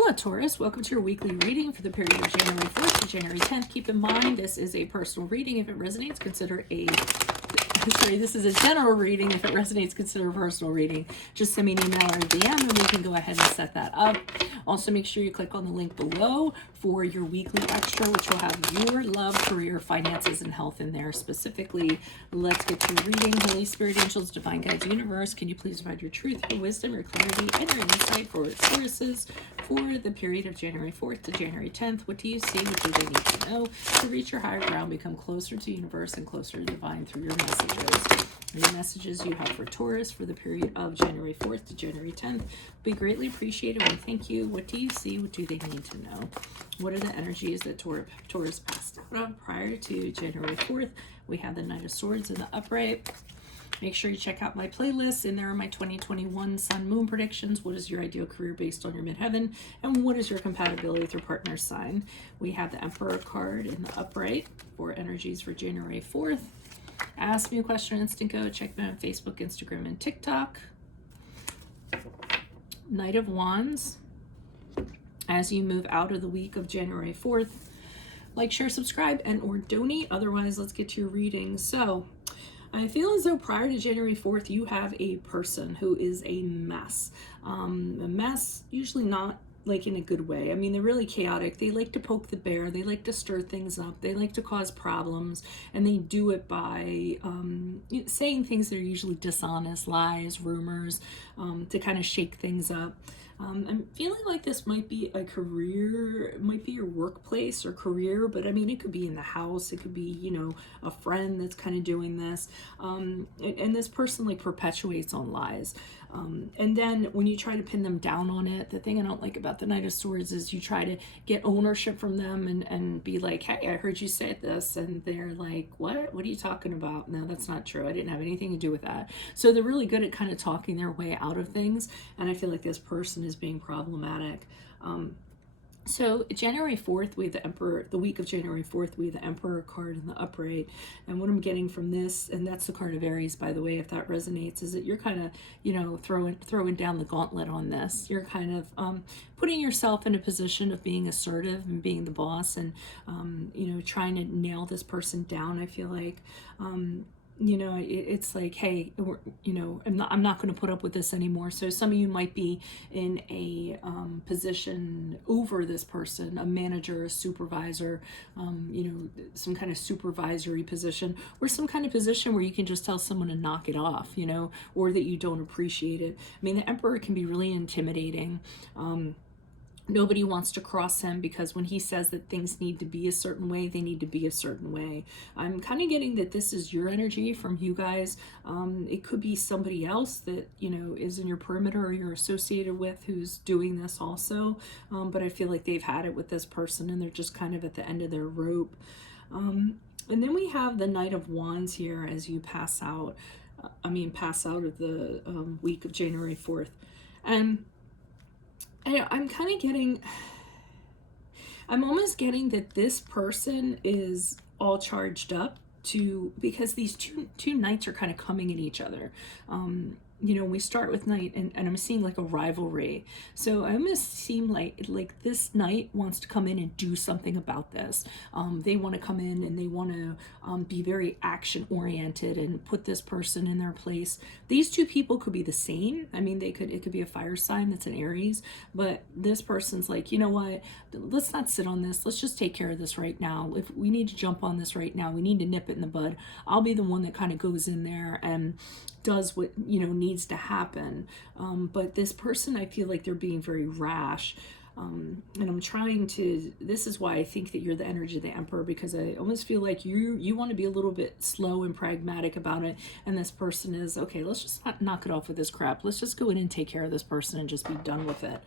Hola Taurus, welcome to your weekly reading for the period of January 4th to January 10th. Keep in mind this is a personal reading. If it resonates, consider this is a general reading. If it resonates, consider a personal reading. Just send me an email or a DM and we can go ahead and set that up. Also, make sure you click on the link below for your weekly extra, which will have your love, career, finances, and health in there specifically. Let's get to reading. Holy Spirit, angels, divine guides, universe, can you please provide your truth, your wisdom, your clarity, and your insight for Tauruses for the period of January 4th to January 10th? What do you see? What do they need to know to reach your higher ground, become closer to universe and closer to divine through your messages? Any messages you have for Taurus for the period of January 4th to January 10th be greatly appreciated. We thank you. What do you see? What do they need to know? What are the energies that Taurus passed out on prior to January 4th? We have the Knight of Swords in the upright. Make sure you check out my playlists. In there are my 2021 Sun Moon predictions. What is your ideal career based on your midheaven? And what is your compatibility with your partner's sign? We have the Emperor card in the upright for energies for January 4th. Ask me a question on Instant Go. Check me out on Facebook, Instagram, and TikTok. Knight of Wands. As you move out of the week of January 4th, like, share, subscribe, and or donate. Otherwise, let's get to your reading. So I feel as though prior to January 4th, you have a person who is a mess. A mess, usually not like in a good way. I mean, they're really chaotic. They like to poke the bear. They like to stir things up. They like to cause problems. And they do it by saying things that are usually dishonest, lies, rumors, to kind of shake things up. I'm feeling like this might be a career, it might be your workplace or career, but I mean, it could be in the house. It could be, you know, a friend that's kind of doing this. And this person like perpetuates on lies. And then when you try to pin them down on it, the thing I don't like about the Knight of Swords is you try to get ownership from them and be like, hey, I heard you say this. And they're like, what? What are you talking about? No, that's not true. I didn't have anything to do with that. So they're really good at kind of talking their way out of things. And I feel like this person is being problematic. So January 4th, we have the Emperor, the week of January 4th, we have the Emperor card in the upright. And what I'm getting from this, and that's the card of Aries, by the way, if that resonates, is that you're kind of, you know, throwing down the gauntlet on this. You're kind of putting yourself in a position of being assertive and being the boss and, you know, trying to nail this person down, I feel like. You know, it's like, hey, you know, I'm not going to put up with this anymore. So some of you might be in a position over this person, a manager, a supervisor, you know, some kind of supervisory position, or some kind of position where you can just tell someone to knock it off, you know, or that you don't appreciate it. I mean, the Emperor can be really intimidating. Nobody wants to cross him because when he says that things need to be a certain way, they need to be a certain way. I'm kind of getting that this is your energy from you guys. It could be somebody else that, you know, is in your perimeter or you're associated with who's doing this also. But I feel like they've had it with this person and they're just kind of at the end of their rope. And then we have the Knight of Wands here as you pass out. Pass out of the week of January 4th. And I'm kind of getting, I'm almost getting that this person is all charged up because these two knights are kind of coming at each other. You know, we start with knight and I'm seeing like a rivalry. So I almost seem like this knight wants to come in and do something about this. They want to come in and they want to be very action oriented and put this person in their place. These two people could be the same. I mean, it could be a fire sign that's an Aries, but this person's like, you know what, let's not sit on this. Let's just take care of this right now. If we need to jump on this right now, we need to nip it in the bud. I'll be the one that kind of goes in there and does what, you know, needs to happen. But this person, I feel like they're being very rash. And I'm trying to, this is why I think that you're the energy of the Emperor, because I almost feel like you want to be a little bit slow and pragmatic about it. And this person is, okay, let's just not knock it off with this crap. Let's just go in and take care of this person and just be done with it.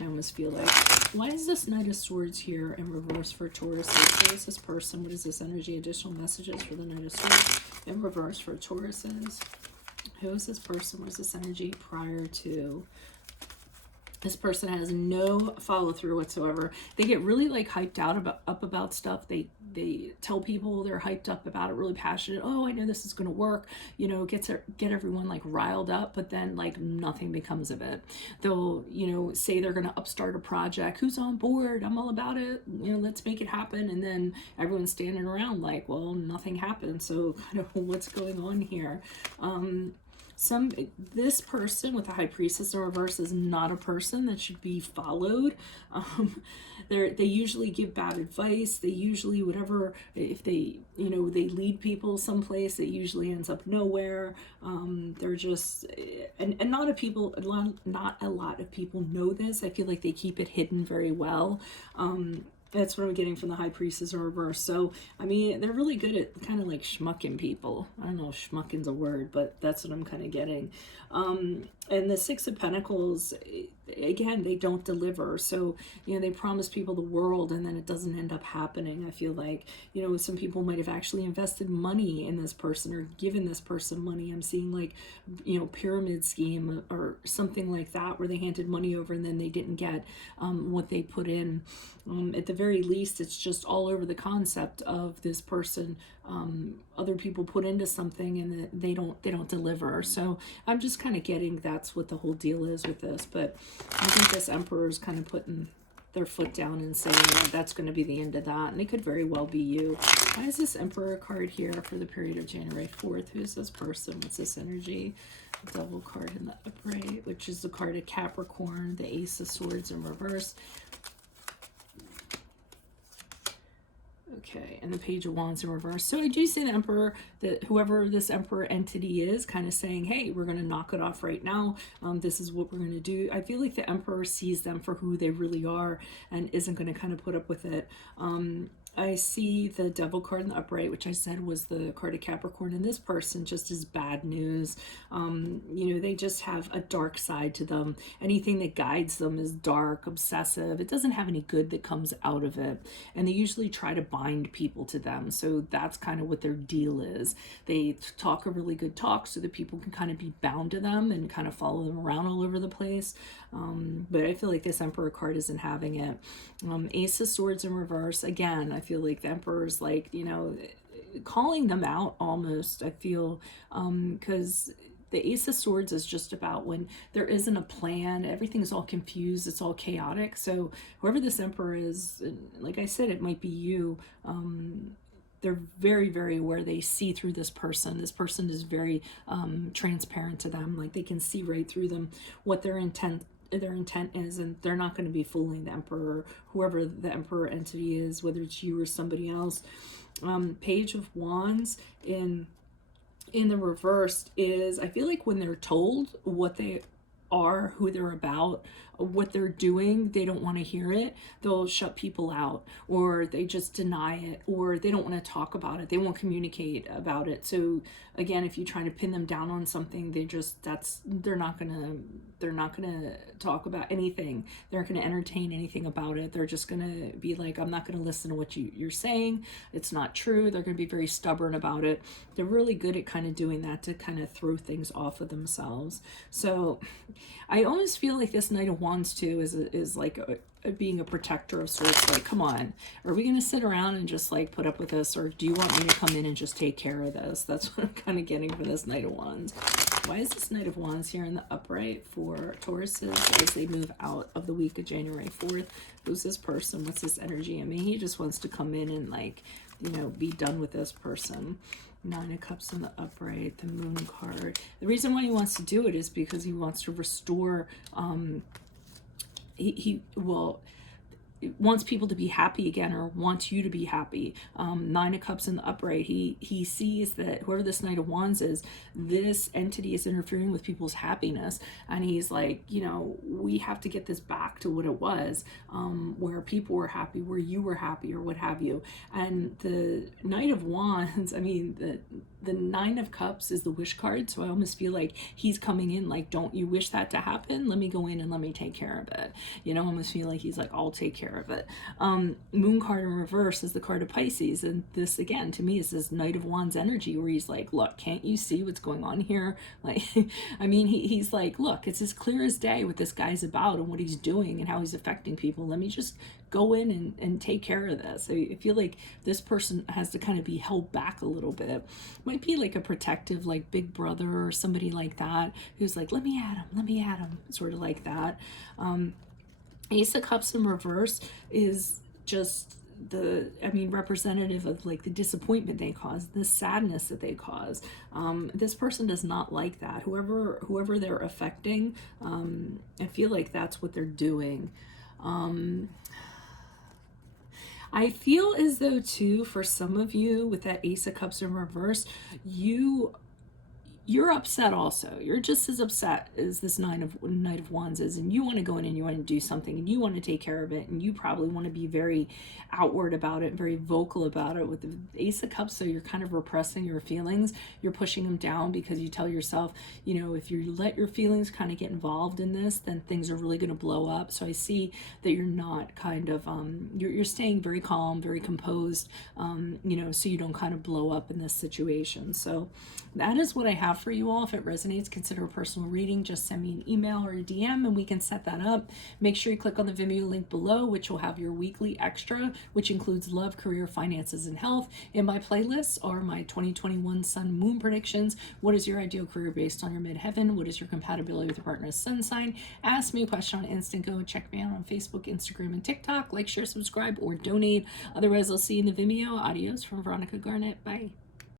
I almost feel like, why is this Knight of Swords here in reverse for Taurus? Who is this person? What is this energy? Additional messages for the Knight of Swords in reverse for Tauruses. Who is this person? What is this energy prior to This person has no follow through whatsoever. They get really like hyped out about stuff. They tell people they're hyped up about it, really passionate. Oh, I know this is going to work. You know, get everyone like riled up, but then like nothing becomes of it. They'll, you know, say they're going to upstart a project. Who's on board? I'm all about it. You know, let's make it happen. And then everyone's standing around like, well, nothing happened. So kind of what's going on here? This person with the High Priestess in reverse is not a person that should be followed. They usually give bad advice. They usually, whatever, if they, you know, they lead people someplace, it usually ends up nowhere. They're just, and not a lot of people know this. I feel like they keep it hidden very well. That's what I'm getting from the High Priestess in reverse. So, I mean, they're really good at kind of like schmucking people. I don't know if schmucking's a word, but that's what I'm kind of getting. And the Six of Pentacles, again, they don't deliver. So, you know, they promise people the world and then it doesn't end up happening. I feel like, you know, some people might have actually invested money in this person or given this person money. I'm seeing like, you know, pyramid scheme or something like that where they handed money over and then they didn't get what they put in. At the very least, it's just all over the concept of this person. Other people put into something and they don't deliver. So I'm just kind of getting that's what the whole deal is with this. But I think this Emperor is kind of putting their foot down and saying, yeah, that's going to be the end of that. And it could very well be you. Why is this Emperor card here for the period of January 4th? Who's this person? What's this energy? The Devil card in the upright, which is the card of Capricorn, the Ace of Swords in reverse. Okay, and the Page of Wands in reverse. So I do see the Emperor, that whoever this Emperor entity is, kind of saying, hey, we're going to knock it off right now. This is what we're going to do. I feel like the Emperor sees them for who they really are and isn't going to kind of put up with it. I see the Devil card in the upright, which I said was the card of Capricorn, and this person just is bad news. You know, they just have a dark side to them. Anything that guides them is dark, obsessive. It doesn't have any good that comes out of it. And they usually try to bind people to them. So that's kind of what their deal is. They talk a really good talk so that people can kind of be bound to them and kind of follow them around all over the place. But I feel like this Emperor card isn't having it. Ace of Swords in reverse. Again, I feel like the Emperor's like, you know, calling them out almost, I feel, because the Ace of Swords is just about when there isn't a plan, everything's all confused, it's all chaotic. So whoever this Emperor is, like I said, it might be you. They're very, very aware. They see through this person. This person is very transparent to them. Like they can see right through them what their intent is, and they're not going to be fooling the Emperor, whoever the Emperor entity is, whether it's you or somebody else. Page of Wands in the reverse is, I feel like when they're told what they are, who they're about, what they're doing, they don't want to hear it. They'll shut people out, or they just deny it, or they don't want to talk about it. They won't communicate about it. So again, if you try to pin them down on something, they're not gonna talk about anything. They're not gonna entertain anything about it. They're just gonna be like, I'm not gonna listen to what you're saying. It's not true. They're gonna be very stubborn about it. They're really good at kind of doing that to kind of throw things off of themselves. So I almost feel like this Knight of Wands too is like being a protector of sorts. Like, come on, are we going to sit around and just like put up with this, or do you want me to come in and just take care of this? That's what I'm kind of getting for this Knight of Wands. Why is this Knight of Wands here in the upright for Tauruses as they move out of the week of January 4th? Who's this person? What's this energy? I mean, he just wants to come in and like, you know, be done with this person. Nine of Cups in the upright, the Moon card. The reason why he wants to do it is because he wants to restore, he wants people to be happy again, or wants you to be happy. Nine of Cups in the upright, he sees that whoever this Knight of Wands is, this entity is interfering with people's happiness, and he's like, you know, we have to get this back to what it was, where people were happy, where you were happy, or what have you. And the Knight of Wands, I mean, the Nine of Cups is the wish card, so I almost feel like he's coming in like, don't you wish that to happen? Let me go in and let me take care of it. You know, I almost feel like he's like, I'll take care of it. Moon card in reverse is the card of Pisces, and this again to me is this Knight of Wands energy where he's like, look, can't you see what's going on here? Like, I mean, he's like, look, it's as clear as day what this guy's about and what he's doing and how he's affecting people. Let me just go in and take care of this. I feel like this person has to kind of be held back a little bit. Might be like a protective, like big brother or somebody like that who's like, let me at him, sort of like that. Ace of Cups in reverse is just representative of like the disappointment they cause, the sadness that they cause. This person does not like that. Whoever they're affecting, I feel like that's what they're doing. I feel as though too, for some of you with that Ace of Cups in reverse, you're upset also. You're just as upset as this Knight of Wands is, and you want to go in and you want to do something and you want to take care of it, and you probably want to be very outward about it, very vocal about it. With the Ace of Cups, so you're kind of repressing your feelings. You're pushing them down because you tell yourself, you know, if you let your feelings kind of get involved in this, then things are really going to blow up. So I see that you're not kind of, you're staying very calm, very composed, you know, so you don't kind of blow up in this situation. So that is what I have for you all. If it resonates, consider a personal reading. Just send me an email or a DM and we can set that up. Make sure you click on the Vimeo link below, which will have your weekly extra, which includes love, career, finances, and health. In my playlists are my 2021 Sun Moon predictions. What is your ideal career based on your midheaven? What is your compatibility with your partner's sun sign? Ask me a question on Instant Go. Check me out on Facebook, Instagram, and TikTok. Like, share, subscribe, or donate. Otherwise, I'll see you in the Vimeo. Adios from Veronica Garnett. Bye.